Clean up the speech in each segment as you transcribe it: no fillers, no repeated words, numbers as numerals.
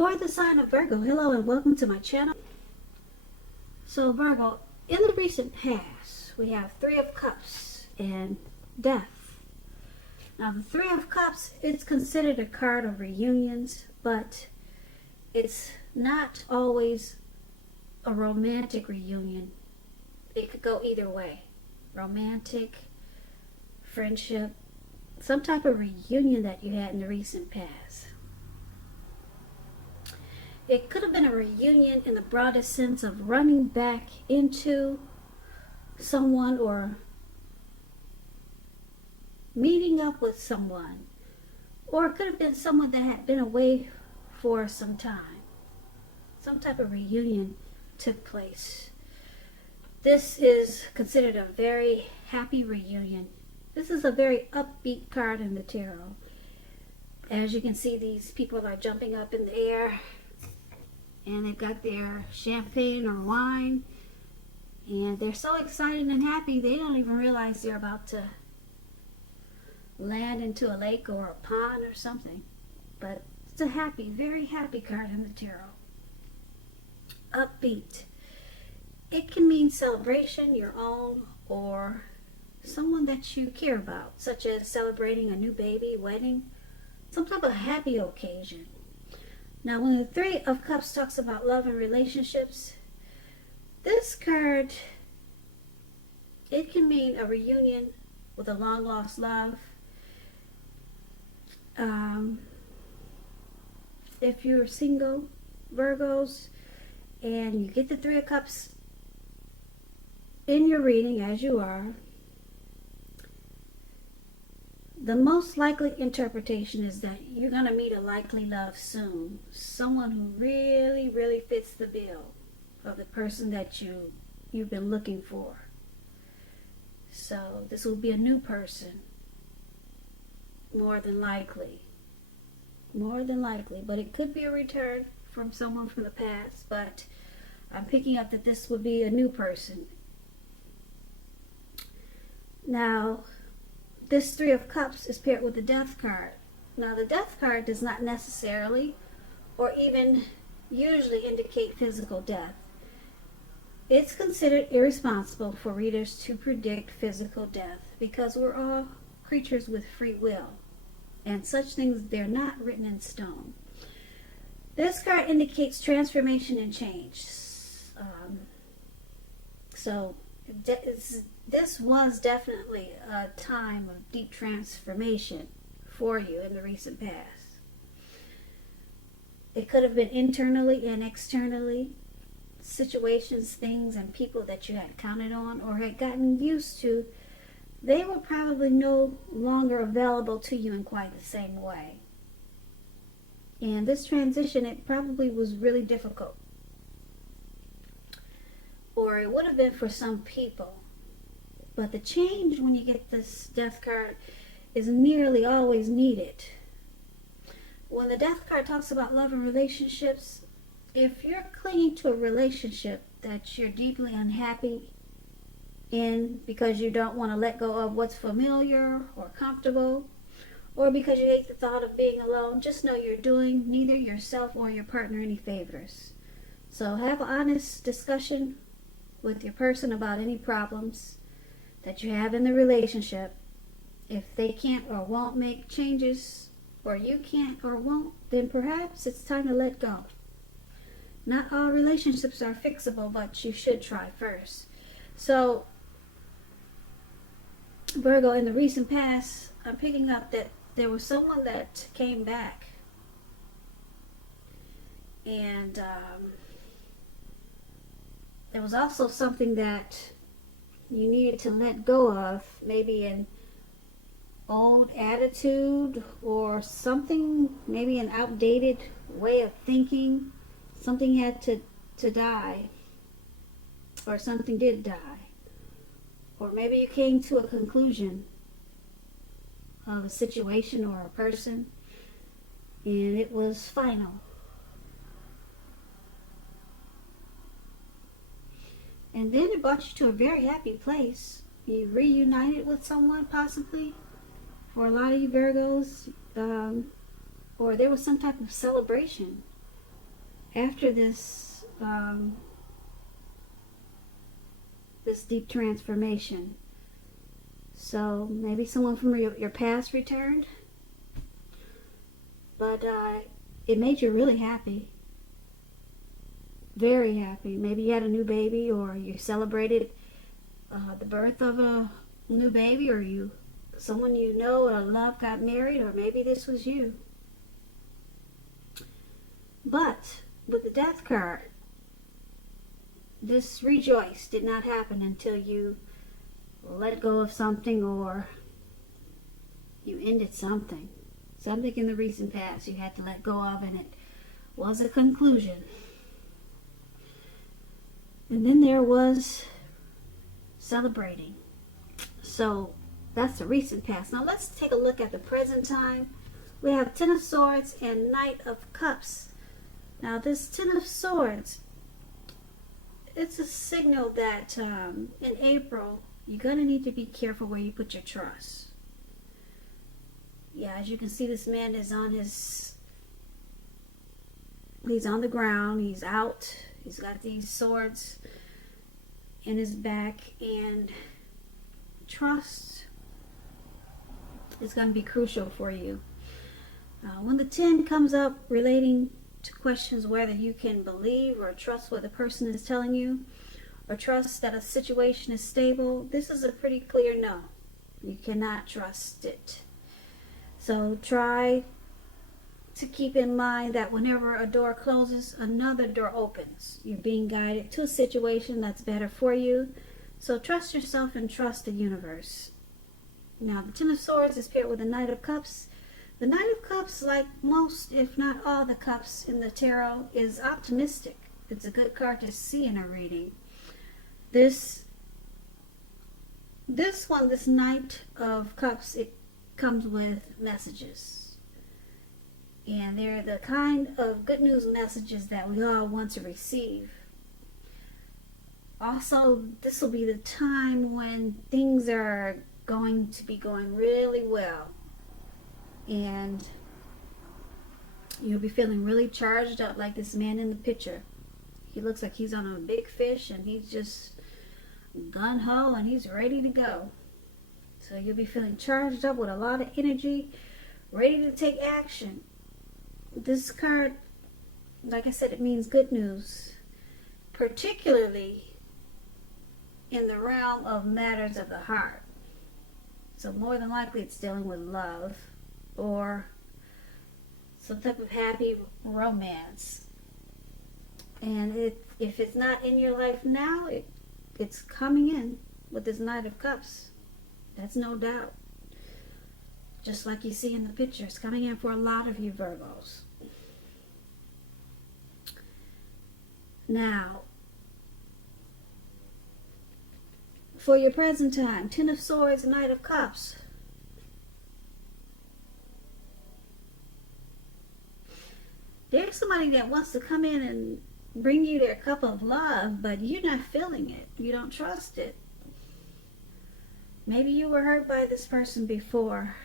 For the sign of Virgo, hello and welcome to my channel. So Virgo, in the recent past, we have Three of Cups and Death. Now the Three of Cups, it's considered a card of reunions, but it's not always a romantic reunion. It could go either way. Romantic, friendship, some type of reunion that you had in the recent past. It could have been a reunion in the broadest sense of running back into someone or meeting up with someone. Or it could have been someone that had been away for some time. Some type of reunion took place. This is considered a very happy reunion. This is a very upbeat card in the tarot. As you can see, these people are jumping up in the air. And they've got their champagne or wine. And they're so excited and happy, they don't even realize they're about to land into a lake or a pond or something. But it's a happy, very happy card in the tarot. Upbeat. It can mean celebration, your own, or someone that you care about, such as celebrating a new baby, wedding, some type of happy occasion. Now, when the Three of Cups talks about love and relationships, this card, it can mean a reunion with a long-lost love. If you're single, Virgos, and you get the Three of Cups in your reading, as you are, the most likely interpretation is that you're going to meet a likely love soon. Someone who really, really fits the bill of the person that you've been looking for. So this will be a new person. More than likely. More than likely. But it could be a return from someone from the past. But I'm picking up that this would be a new person. Now, this Three of Cups is paired with the Death card. Now, the Death card does not necessarily or even usually indicate physical death. It's considered irresponsible for readers to predict physical death because we're all creatures with free will. And such things, they're not written in stone. This card indicates transformation and change. This was definitely a time of deep transformation for you in the recent past. It could have been internally and externally, situations, things, and people that you had counted on or had gotten used to. They were probably no longer available to you in quite the same way. And this transition, it probably was really difficult. Or it would have been for some people. But the change when you get this Death card is nearly always needed. When the Death card talks about love and relationships, if you're clinging to a relationship that you're deeply unhappy in because you don't want to let go of what's familiar or comfortable, or because you hate the thought of being alone, just know you're doing neither yourself or your partner any favors. So have an honest discussion with your person about any problems that you have in the relationship. If they can't or won't make changes, or you can't or won't, then perhaps it's time to let go. Not all relationships are fixable, but you should try first. So, Virgo, in the recent past, I'm picking up that there was someone that came back. And there was also something that you needed to let go of, maybe an old attitude or something, maybe an outdated way of thinking. Something had to die, or something did die. Or maybe you came to a conclusion of a situation or a person, and it was final. And then it brought you to a very happy place. You reunited with someone, possibly. For a lot of you Virgos, or there was some type of celebration after this this deep transformation. So maybe someone from your past returned, but it made you really happy. Very happy. Maybe you had a new baby, or you celebrated the birth of a new baby, or someone you know or love got married, or maybe this was you. But with the death card, this rejoice did not happen until you let go of something, or you ended something in the recent past you had to let go of, and it was a conclusion. And then there was celebrating. So that's the recent past. Now let's take a look at the present time. We have Ten of Swords and Knight of Cups. Now this Ten of Swords, it's a signal that in April you're going to need to be careful where you put your trust. Yeah, as you can see, this man is he's on the ground, he's out, he's got these swords in his back, and trust is going to be crucial for you. When the 10 comes up relating to questions whether you can believe or trust what the person is telling you, or trust that a situation is stable, this is a pretty clear no. You cannot trust it. So try to keep in mind that whenever a door closes, another door opens. You're being guided to a situation that's better for you. So trust yourself and trust the universe. Now, the Ten of Swords is paired with the Knight of Cups. The Knight of Cups, like most, if not all the cups in the tarot, is optimistic. It's a good card to see in a reading. This Knight of Cups, it comes with messages. And they're the kind of good news messages that we all want to receive. Also, this will be the time when things are going to be going really well. And you'll be feeling really charged up, like this man in the picture. He looks like he's on a big fish, and he's just gung-ho, and he's ready to go. So you'll be feeling charged up with a lot of energy, ready to take action. This card, like I said, it means good news, particularly in the realm of matters of the heart. So more than likely it's dealing with love or some type of happy romance. And if it's not in your life now, it's coming in with this Knight of Cups. That's no doubt. Just like you see in the picture, it's coming in for a lot of you Virgos. Now, for your present time, Ten of Swords, Knight of Cups. There's somebody that wants to come in and bring you their cup of love, but you're not feeling it. You don't trust it. Maybe you were hurt by this person before.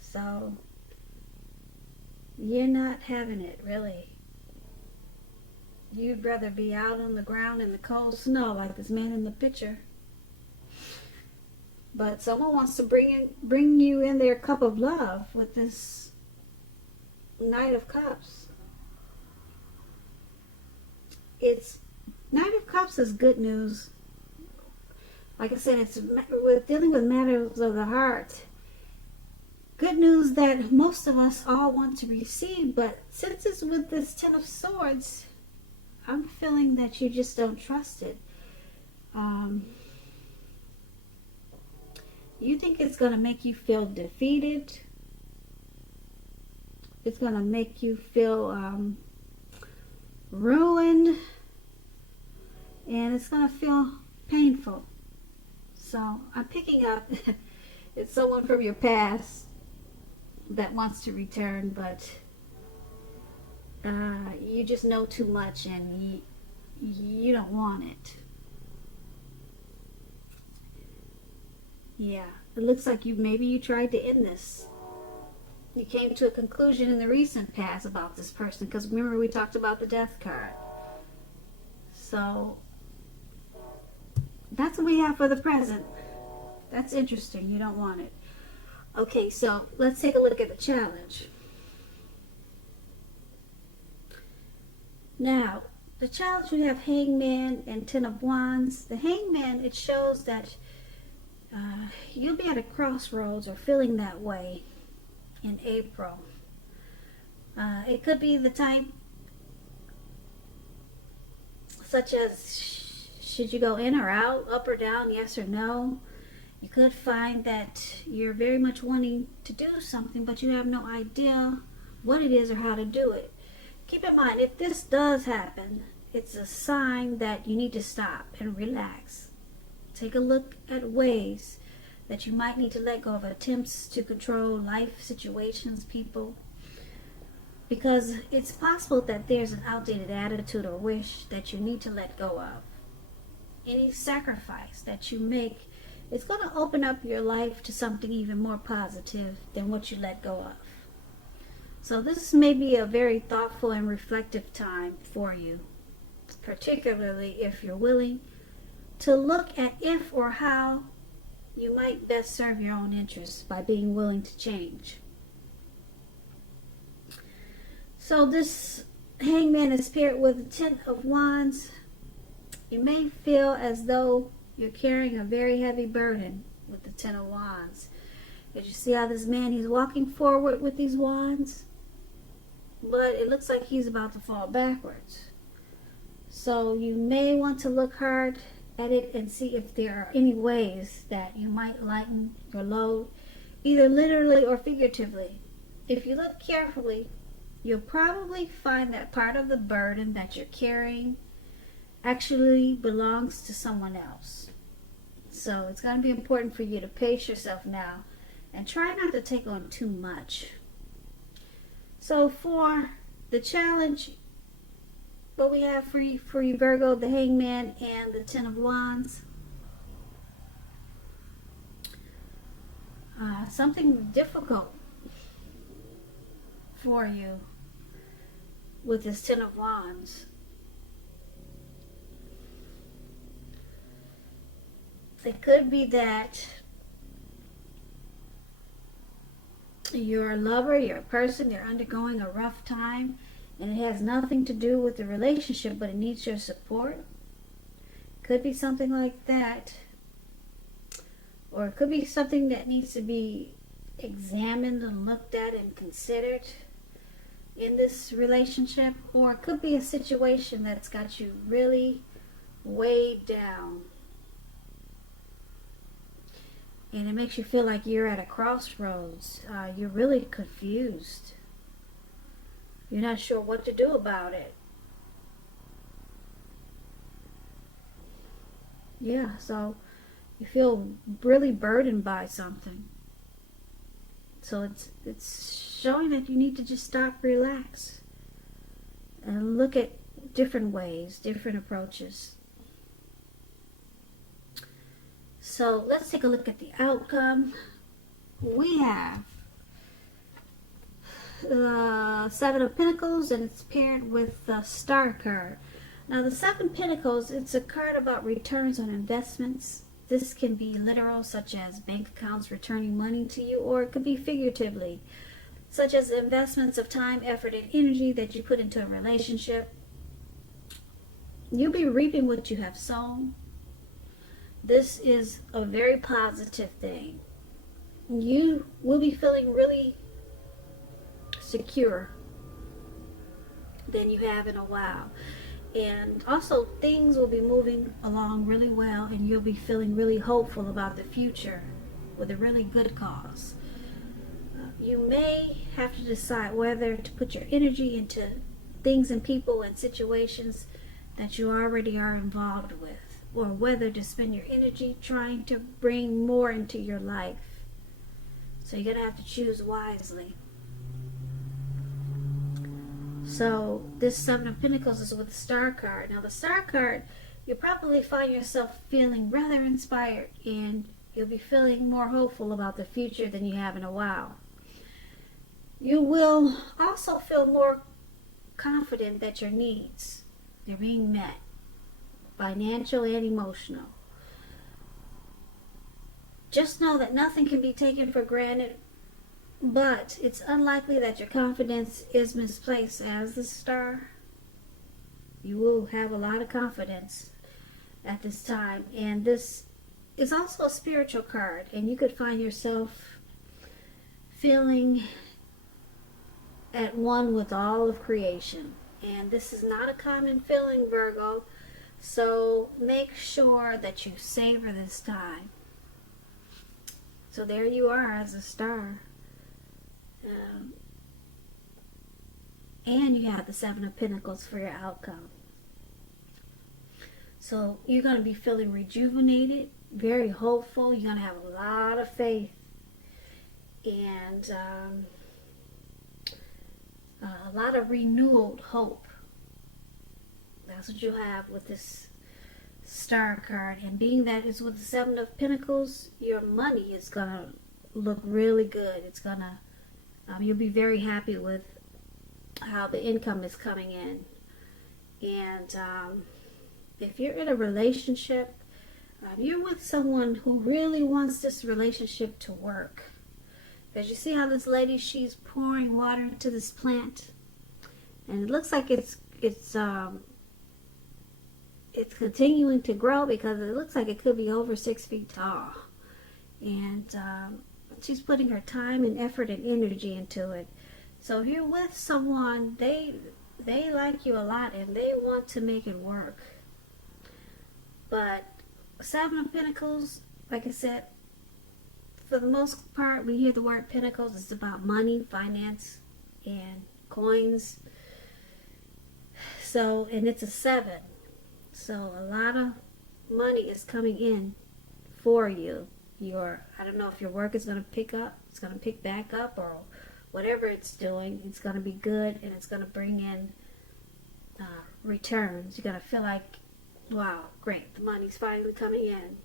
So, you're not having it, really. You'd rather be out on the ground in the cold snow like this man in the picture. But someone wants to bring you in their cup of love with this Knight of Cups. Knight of Cups is good news. Like I said, it's dealing with matters of the heart. Good news that most of us all want to receive, but since it's with this Ten of Swords, I'm feeling that you just don't trust it. You think it's going to make you feel defeated. It's going to make you feel ruined. And it's going to feel painful. So I'm picking up it's someone from your past that wants to return, but you just know too much and you don't want it. Yeah, it looks like maybe you tried to end this. You came to a conclusion in the recent past about this person, because remember we talked about the death card. So that's what we have for the present. That's interesting. You don't want it. Okay, so let's take a look at the challenge. Now, the challenge, we have Hangman and Ten of Wands. The Hangman, it shows that you'll be at a crossroads or feeling that way in April. It could be the time, such as should you go in or out, up or down, yes or no. You could find that you're very much wanting to do something, but you have no idea what it is or how to do it. Keep in mind, if this does happen, it's a sign that you need to stop and relax. Take a look at ways that you might need to let go of attempts to control life situations, people. Because it's possible that there's an outdated attitude or wish that you need to let go of. Any sacrifice that you make is going to open up your life to something even more positive than what you let go of. So this may be a very thoughtful and reflective time for you, particularly if you're willing to look at if or how you might best serve your own interests by being willing to change. So this Hangman is paired with the Ten of Wands. You may feel as though you're carrying a very heavy burden with the Ten of Wands. Did you see how this man, he's walking forward with these wands? But it looks like he's about to fall backwards. So you may want to look hard at it and see if there are any ways that you might lighten your load, either literally or figuratively. If you look carefully, you'll probably find that part of the burden that you're carrying actually belongs to someone else. So it's going to be important for you to pace yourself now and try not to take on too much. So for the challenge, what we have for you Virgo, the Hangman and the Ten of Wands. Something difficult for you with this Ten of Wands. It could be that your lover, your person, they're undergoing a rough time, and it has nothing to do with the relationship, but it needs your support. Could be something like that. Or it could be something that needs to be examined and looked at and considered in this relationship. Or it could be a situation that's got you really weighed down. And it makes you feel like you're at a crossroads. You're really confused. You're not sure what to do about it. Yeah, so you feel really burdened by something. So it's showing that you need to just stop, relax, and look at different ways, different approaches. So let's take a look at the outcome. We have the Seven of Pentacles, and it's paired with the Star card. Now the Seven of Pentacles, it's a card about returns on investments. This can be literal, such as bank accounts returning money to you, or it could be figuratively, such as investments of time, effort, and energy that you put into a relationship. You'll be reaping what you have sown. This is a very positive thing. You will be feeling really secure than you have in a while. And also things will be moving along really well, and you'll be feeling really hopeful about the future with a really good cause. You may have to decide whether to put your energy into things and people and situations that you already are involved with, or whether to spend your energy trying to bring more into your life. So you're going to have to choose wisely. So this Seven of Pentacles is with the Star card. Now the Star card, you'll probably find yourself feeling rather inspired, and you'll be feeling more hopeful about the future than you have in a while. You will also feel more confident that your needs, they're being met, financial and emotional. Just know that nothing can be taken for granted, but it's unlikely that your confidence is misplaced as the star. You will have a lot of confidence at this time, and this is also a spiritual card, and you could find yourself feeling at one with all of creation. And this is not a common feeling, Virgo, so make sure that you savor this time. So there you are as a star. And you have the Seven of Pentacles for your outcome. So you're going to be feeling rejuvenated, very hopeful. You're going to have a lot of faith and a lot of renewed hope. That's what you have with this star card. And being that it's with the Seven of Pentacles, your money is going to look really good. It's going to, you'll be very happy with how the income is coming in. And if you're in a relationship, you're with someone who really wants this relationship to work. Because you see how this lady, she's pouring water into this plant, and it looks like it's continuing to grow, because it looks like it could be over 6 feet tall. And she's putting her time and effort and energy into it. So if you're with someone, they like you a lot and they want to make it work. But Seven of Pentacles, like I said, for the most part, we hear the word pentacles. It's about money, finance, and coins. So, and it's a 7. So a lot of money is coming in for you. I don't know if your work is going to pick up, it's going to pick back up, or whatever it's doing, it's going to be good, and it's going to bring in returns. You're going to feel like, wow, great, the money's finally coming in.